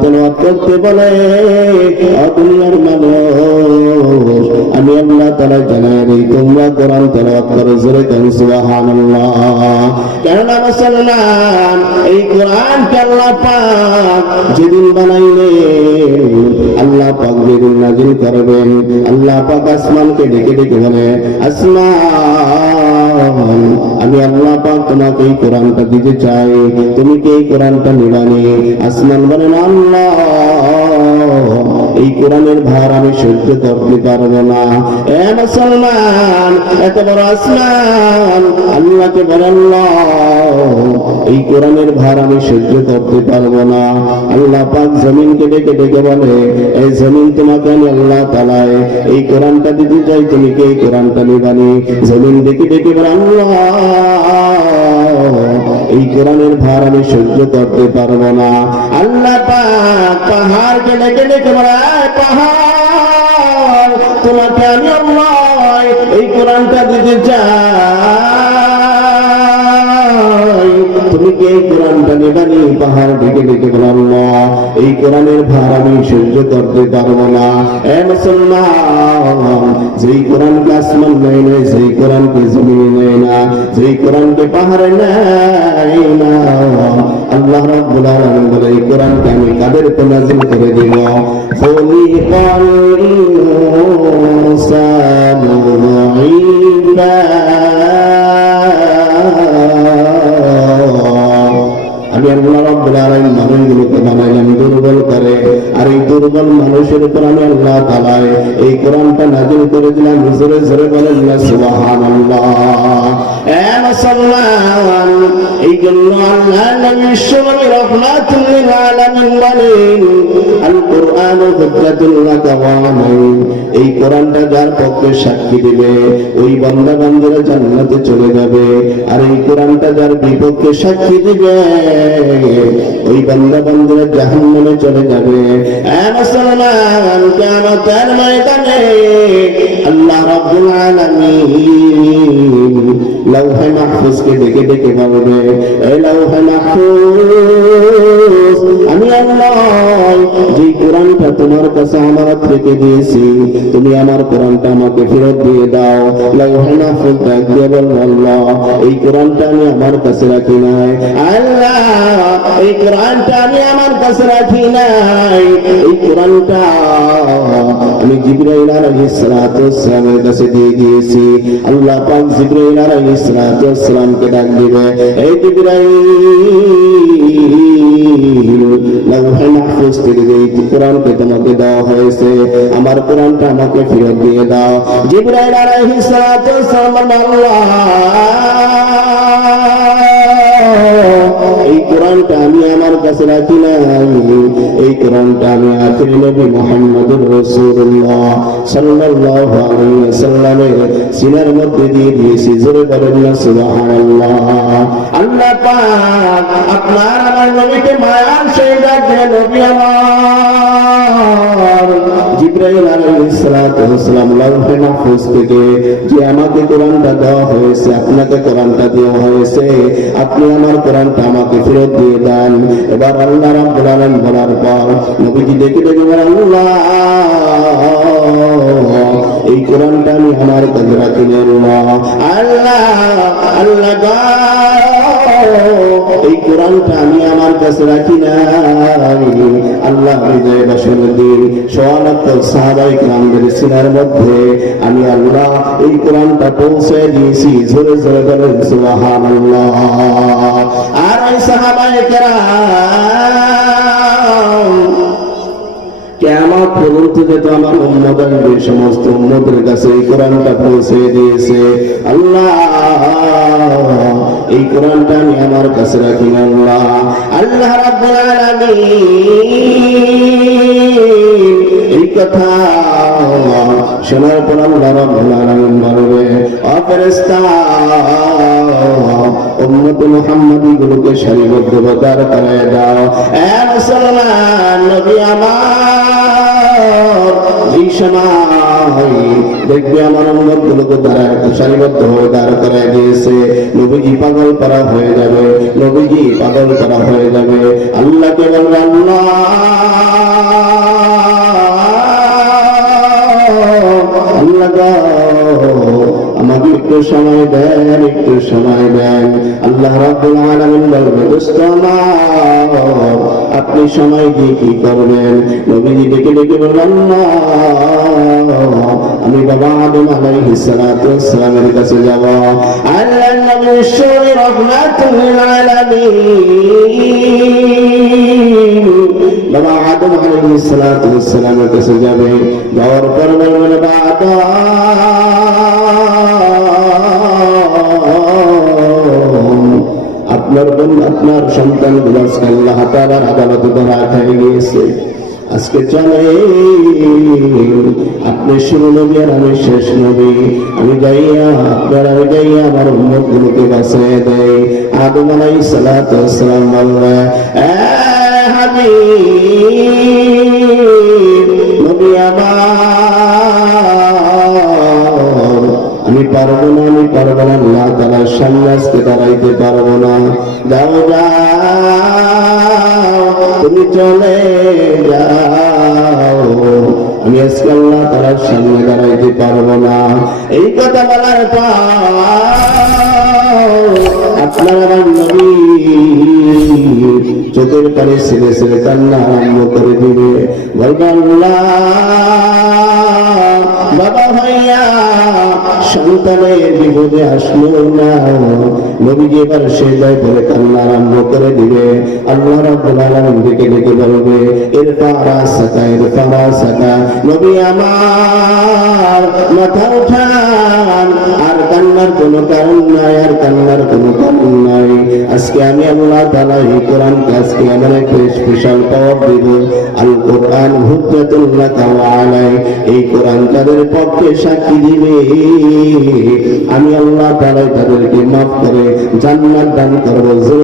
তেলাওয়াত করতে বলে দুনিয়ার মানুষ, আমি আল্লাহ তাআলা জানাই তোমরা কোরআন তেলাওয়াত করো, জোরে কেন, সুবহানাল্লাহ। কেননা মুসলমান, এই কোরআনকে আল্লাহ পাক যেদিন আল্লাহ পাক যেদিন নাজিল করবেন, আল্লাহ পাক আসমানকে ডেকে ডেকে বলে, আসমান আমি আল্লাহ পাক তোমাকে এই কোরআনটা দিতে চাই। তুমি কি এই কোরআনটা নিবানি আসমান বলেন, আল্লাহ। এই কোরআনের ভার আমি সহ্য করতে পারব না। এ মুসলমান, এত বড় আসমান, আল্লাহকে বলে এই কোরআনের ভার আমি সহ্য করতে পারব না। আল্লাহ পাক জমিনকে ডেকে ডেকে বলে, এই জমিন তোমাকে আমি আল্লাহ তালায়, এই কোরআনটা দিতে চাই, তুমি কে এই কোরআনটা নিবানি? জমিন ডেকে ডেকে বলে, আল্লাহ এই কোরআনের ভার আমি সহ্য করতে পারব না। আল্লাহ পাহাড় ডেকে বলে পাহাড়। তোমাকে আমি এই কোরআনটা দিতে চাই। কোরআনটা নেবানি পাহাড় ডেকে ডেকে বলে আল্লাহ, এই কোরআনের ভার আমি সহ্য করতে পারব না। এ মুসলমান, যেই কোরআনকে আসমান নেয় না সেই কোরআনকে জমিন নেয় না, যেই কোরআনকে পাহাড়ে নেয় না। আল্লাহ রাব্বুল আলামিন বলে, এই কোরআনকে আমি কাদের উপর নাযিল করে দিব? খলিকাল ইনসানু আল্লাহ তালায় এই কোরআনটা নাজিল করে দিলাম, জোরে জোরে বলেন না, সুবহানাল্লাহ। এ মুসলমান, এই জন্য আল্লাহ নবী বিশ্বনবী রাহমাতুল লিল আলামিন বলেন, আল এই কোরআনটা যার পক্ষে সাক্ষী দিবে, ওই বান্দা বান্দারা জান্নাতে চলে যাবে। আর এই কোরআনটা যার বিপক্ষে সাক্ষী দিবে, ওই বান্দা বান্দারা জাহান্নামে চলে যাবে। আলামিন লৌহে মাহফুজকে ডেকে ডেকে বলবে এই লৌহে মাহফুজ কাছে আমার থেকে দিয়েছি, তুমি আমার কোরআনটা আমাকে ফেরত দিয়ে দাও। লৌহে মাহফুজ ডাক আল্লাহ, এই কোরআনটা আমি আমার কাছে রাখি নাই। আল্লাহ, এই কোরআনটা আমি আমার কাছে রাখি নাই। এই কোরআনটা আমি জিব্রাইল আলাইহিস সালাতু কাছে দিয়ে দিয়েছি। আল্লাহ পাক জিব্রাইল আলাইহিস সালাতু ডাক দিবে, এই জিব্রাইল লাউহে মাহফুজ আমার কোরআনটা আমাকে ফেরত দিয়ে দাও। জিব্রাইল আলাইহিস সালাতু ওয়াসসালাম আল্লাহ কোরআনটা আমি আখিরি নবী মুহাম্মদুর রাসূলুল্লাহ সাল্লাল্লাহু আলাইহি ওয়াসাল্লামের সিনার মধ্যে দিয়ে দিয়েছি। জোরে বলেন না সুবাহ আল্লাহ পাক আপনার আমার নবীকে মায়ান সেই ডাকে নবী আমার। জিব্রাইল আলাইহিস সালাতু ওয়াসসালাম লাউহে মাহফুজ থেকে যে আমাকে কোরআনটা দেওয়া হয়েছে, আপনাকে কোরআনটা দেওয়া হয়েছে, আপনি আমার কোরআনটা আমাকে ফেরত দিয়ে দেন। এবার আল্লাহ রাব্বুল আলামিন বলার পর নবীজি ডেকে বলেন, আল্লাহ, এই কোরআনটা আমি আমার কাছে রাখি আল্লাহ আল্লাহ এই কোরআনটা আমি আমার কাছে রাখি না আল্লাহ হৃদয় দিন। সোয়ানাত্তর সাহাবাই গ্রামদের সিনার মধ্যে আমি আল্লাহ এই কোরআনটা পৌঁছে দিয়েছি। জোরে জোরে বলেন, সুবহানাল্লাহ। আর ওই সাহাবাই কেরাম কেমন পর্যন্ত যেহেতু আমার উন্মত আসবে সমস্ত উন্মতের কাছে এই কোরআনটা পৌঁছে দিয়েছে। আল্লাহ, এই কোরআনটা আমি আমার কাছে রাখি আল্লাহ। আল্লাহ এই কথা শোনার পর আল্লাহ রাব্বুল বলবে ও ফেরেশতা, উম্মত গুলোকে সারিবদ্ধতার করে দাও। এ মুসলমান নবী আমার দেখবে আমার উম্মত গুলোকে একটু সারিবদ্ধ হয়ে দাঁড় করায় দিয়েছে। নবীজি পাগল করা হয়ে যাবে, নবীজি পাগল করা হয়ে যাবে। সময় দেন, একটু সময় দেন। আল্লাহ আপনি সময় দিয়ে কি করবেন? নবীজি ডেকে ডেকে বললেন না আমি বাবা আদম আলাইহিস সালাতু ওয়াসসালামের কাছে যাব। বাবা আদম আলাইহিস সালাতু ওয়াসসালামের কাছে যাবে। যাওয়ার পর বলবেন বাবা আপনার সন্তান গুলাসকে আল্লাহ তাআলার আদালতে ধরা খেয়ে গিয়েছে আজকে চলে আপনি শুরু নবী আর আমি শেষ নবী। আমি যাইয়া, আপনার, আমি যাইয়া আমার উম্মত গুলোকে বাঁচিয়ে দেয় আদম আলাই সালাত সালাম বলবে নবী আমার আমি পারব না, আমি পারব না আল্লাহ তালার সামনে দাঁড়াইতে পারব না। যাও যাও, তুমি চলে যাও। আমি আজকে আল্লাহ তালার সামনে দাঁড়াইতে পারব না। এই কথা বলার পর আপনার নবী চোখের পারে ছেড়ে ছেড়ে কান্না আরম্ভ করে দিবে। বলবে সন্তানের বিপদে আসলো না। নবীজি এবার সে যায় করে কান্না আরম্ভ করে দিবে। আল্লাহ রাব্বুল আলামিন ডেকে ডেকে বলবে, এর পারা সাকা, এর পারা সাকা। নবী আমার মাথা উঠান, আর কান্নার কোনো কারণ নাই আর কান্নার কোনো কারণ নাই। আজকে আমি আল্লাহ তাআলা এই কোরআনকে আজকে এমন একটা স্পেশাল পাওয়ার দিব। আল কোরআন হুজ্জাতুল্লাহ আলাই এই কোরআন তাদের পক্ষে সাক্ষী দিবে। আমি আল্লাহ তাআলা তাদেরকে মাফ করে জান্নাত দান করব।